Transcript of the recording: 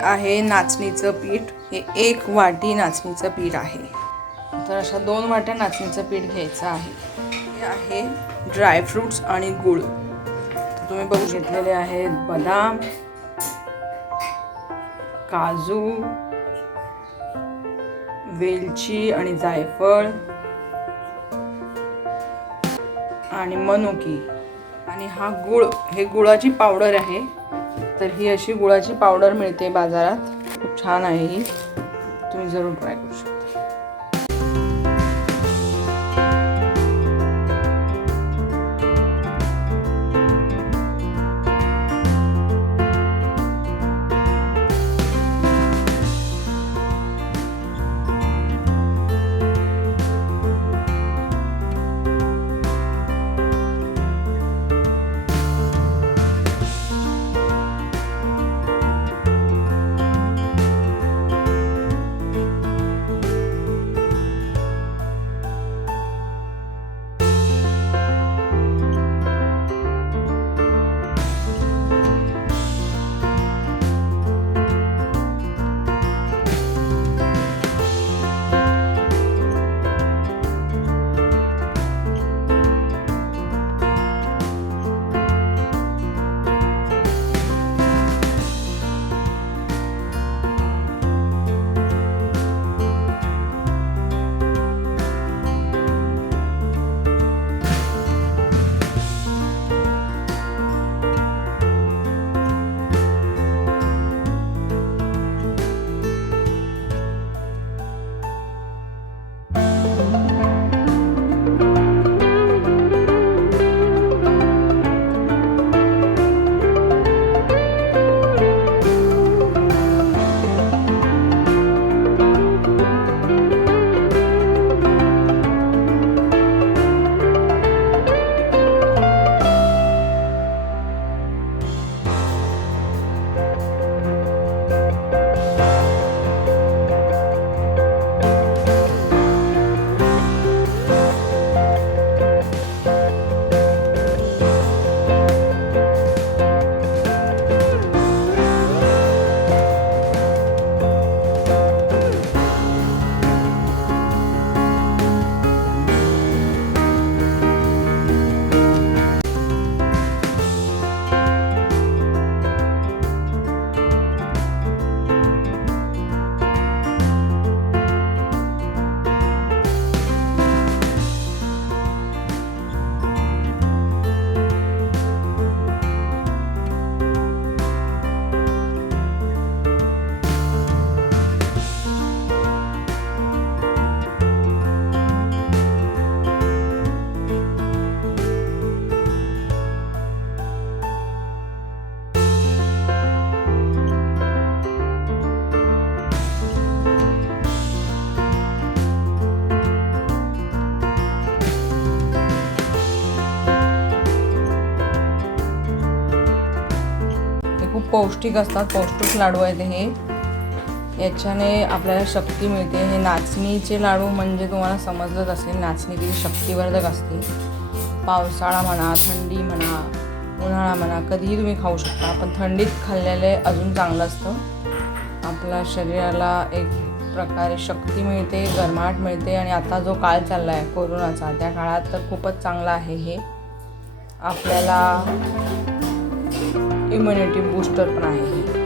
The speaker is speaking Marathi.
आहे नाचणीचं पीठ। हे 1 वाटी नाचणीचं पीठ आहे। तर अशा 2 वाट्या नाचणीचं पीठ घ्यायचं आहे। हे आहे ड्रायफ्रुट्स आणि गूळ। तर तुम्ही बघू घेतलेले आहेत बदाम, काजू, वेलची आणि जायफळ आणि मनुकी आणि हा गूळ, हे गुळाची पावडर आहे। तर ही अशी गुळाची पावडर मिळते बाजारात, खूप छान आहे ही, तुम्ही जरूर ट्राय करू शकता। खूप पौष्टिक असतात, पौष्टिक लाडू आहेत हे। याच्याने आपल्याला शक्ती मिळते। हे नाचणीचे लाडू म्हणजे तुम्हाला समजलंच असेल, नाचणी किती शक्तिवर्धक असते। पावसाळा म्हणा, थंडी म्हणा, उन्हाळा म्हणा, कधीही तुम्ही खाऊ शकता। पण थंडीत खाल्लेले अजून चांगलं असतं। आपल्या शरीराला एक प्रकारे शक्ती मिळते, गरमाट मिळते। आणि आता जो काळ चालला आहे कोरोनाचा, त्या काळात तर खूपच चांगलं आहे हे। आपल्याला इम्युनिटी बूस्टर पण आहे।